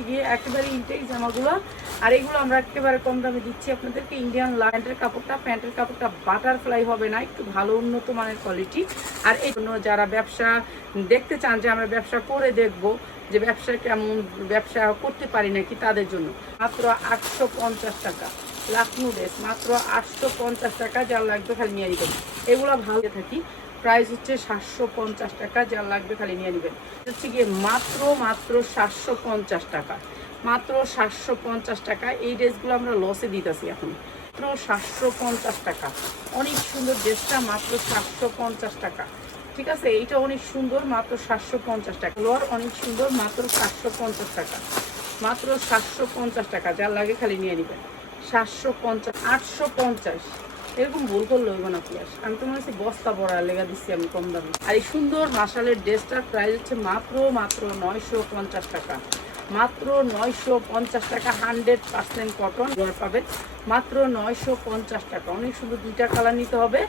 হচ্ছে গিয়ে একেবারে ইনটেক জামাগুলো। আর এগুলো আমরা একেবারে কম দামে দিচ্ছি আপনাদেরকে ইন্ডিয়ান প্যান্টের কাপড়টা প্যান্টের কাপড়টা বাটারফ্লাই হবে না, একটু ভালো উন্নত মানের কোয়ালিটি আর এই জন্য যারা ব্যবসা দেখতে চান যে আমরা ব্যবসা করে দেখব যে ব্যবসা কেমন, ব্যবসা করতে পারি নাকি তাদের জন্য। মাত্র আটশো পঞ্চাশ টাকা। লাখনু ড্রেস মাত্র আটশো পঞ্চাশ টাকা, যার লাগবে খালি নিয়ে এগুলো ভালো থাকি। প্রাইস হচ্ছে সাতশো পঞ্চাশ টাকা যার লাগবে খালি নিয়ে নেবেন। হচ্ছে গিয়ে মাত্র মাত্র সাতশো পঞ্চাশ টাকা। মাত্র সাতশো পঞ্চাশ টাকা, এই ড্রেসগুলো আমরা লসে দিতেছি এখন। মাত্র সাতশো পঞ্চাশ টাকা। অনেক সুন্দর ড্রেসটা, মাত্র সাতশো পঞ্চাশ টাকা। ঠিক আছে? এইটা অনেক সুন্দর, মাত্র সাতশো পঞ্চাশ টাকা। লোয়ার অনেক সুন্দর, মাত্র সাতশো পঞ্চাশ টাকা। মাত্র সাতশো পঞ্চাশ টাকা যার লাগে খালি নিয়ে নেবেন। সাতশো পঞ্চাশ, আটশো পঞ্চাশ। এরকম ভুল করলে হইব না পিয়াস। আমি তো মনে হচ্ছে বস্তা বড়া লেগা দিচ্ছি আমি কম দামে। আর এই সুন্দর মাসালের ড্রেসটার প্রাইস হচ্ছে মাত্র মাত্র নয়শো পঞ্চাশ টাকা। মাত্র নয়শো পঞ্চাশ টাকা হান্ড্রেড পার্সেন্ট কটন ঘর পাবেন। মাত্র নয়শো পঞ্চাশ টাকা। অনেক সুন্দর দুইটা কালার নিতে হবে।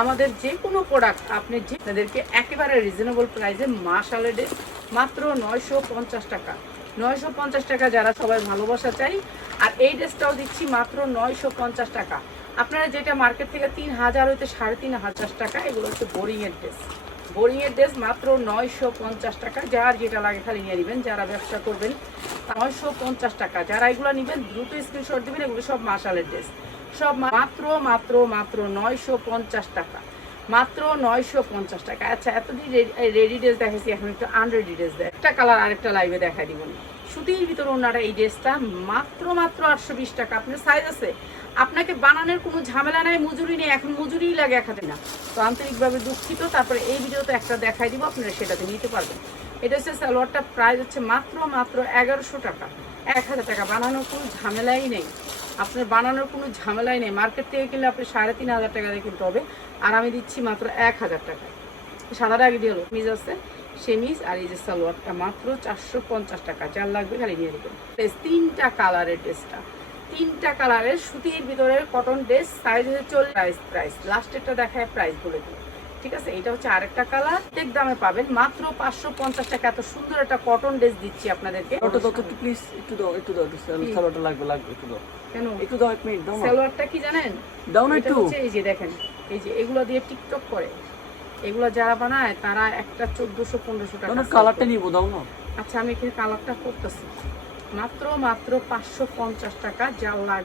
আমাদের যে কোনো প্রোডাক্ট আপনি যে তাদেরকে একেবারে রিজনেবল প্রাইসে মাসালের ড্রেস মাত্র নয়শো পঞ্চাশ টাকা। নয়শো পঞ্চাশ টাকা যারা সবাই ভালোবাসা চাই। আর এই ড্রেসটাও দিচ্ছি মাত্র নয়শো পঞ্চাশ টাকা। আপনারা যেটা মার্কেট থেকে তিন হাজার হইতে সাড়ে তিন হাজার টাকা, এগুলো হচ্ছে বোরিংয়ের ড্রেস বোরিংয়ের ড্রেস মাত্র নয়শো পঞ্চাশ টাকা। যার যেটা লাগে খালি নিয়ে নেবেন, যারা ব্যবসা করবেন, নয়শো পঞ্চাশ টাকা। যারা এগুলো নেবেন, দ্রুত স্ক্রিনশট দেবেন, এগুলো সব মাসালের ড্রেস সব মাত্র মাত্র মাত্র নয়শো পঞ্চাশ টাকা। মাত্র নয়শো পঞ্চাশ টাকা। আচ্ছা এতদিন রেডি ড্রেস দেখেছি এখন একটু আনরেডি ড্রেস দেয়। একটা কালার আরেকটা লাইভে দেখা দিব। সুতির ভিতরে ওনারা এই ড্রেসটা মাত্র মাত্র আটশো বিশ টাকা। আপনার সাইজ আছে। আপনাকে বানানোর কোনো ঝামেলা নাই, মজুরি নেই, এখন মজুরিই লাগে এক হাতে না। তো আন্তরিকভাবে দুঃখিত, তারপরে এই ভিডিওতে একটা দেখাই দিব, আপনারা সেটাতে নিতে পারবেন। এটা হচ্ছে সালোয়ারটা প্রাইস হচ্ছে মাত্র মাত্র এগারোশো টাকা। এক হাজার টাকা, বানানোর কোনো ঝামেলাই নেই। আপনার বানানোর কোনো ঝামেলাই নেই। মার্কেট থেকে কিনলে আপনি সাড়ে তিন হাজার টাকা দিয়ে কিনতে হবে। আর আমি দিচ্ছি মাত্র এক হাজার টাকা। সাদাটা আগে দিয়ে মিজ আছে। সেমিজ আর এই যে সালোয়ারটা মাত্র চারশো পঞ্চাশ টাকা। যার লাগবে খালি নিয়ে নেবেন। ড্রেস তিনটা কালারের ড্রেসটা। তিনটা কালারের সুতির ভিতরে কটন ড্রেস সাইজ হচ্ছে চল্লিশ। প্রাইস প্রাইস লাস্টেরটা দেখায় প্রাইস বলে দিই। ঠিক আছে? এটা হচ্ছে আরেকটা কালার প্রত্যেক দামে পাবেন। মাত্র পাঁচশো পঞ্চাশ টাকা। এত সুন্দর একটা কটন ড্রেস দিচ্ছি আপনাদেরকে। প্লিজ একটু দাও একটু দাও সালোয়ারটা লাগবে লাগবে একটু দাও। কেন? একটু দাও এক মিনিট দাও সালোয়ারটা কি জানেন? দাও না একটু। এই যে দেখেন। এই যে এগুলো দিয়ে টিকটক করে। এগুলো যারা বানায় তারা একটা চোদ্দশো পনেরোশো টাকা কালারটা নিয়ে নিবো দাও না। আচ্ছা আমি এখানে কালারটা করতেছি। মাত্র মাত্র পাঁচশো পঞ্চাশ টাকা যা লাগবে।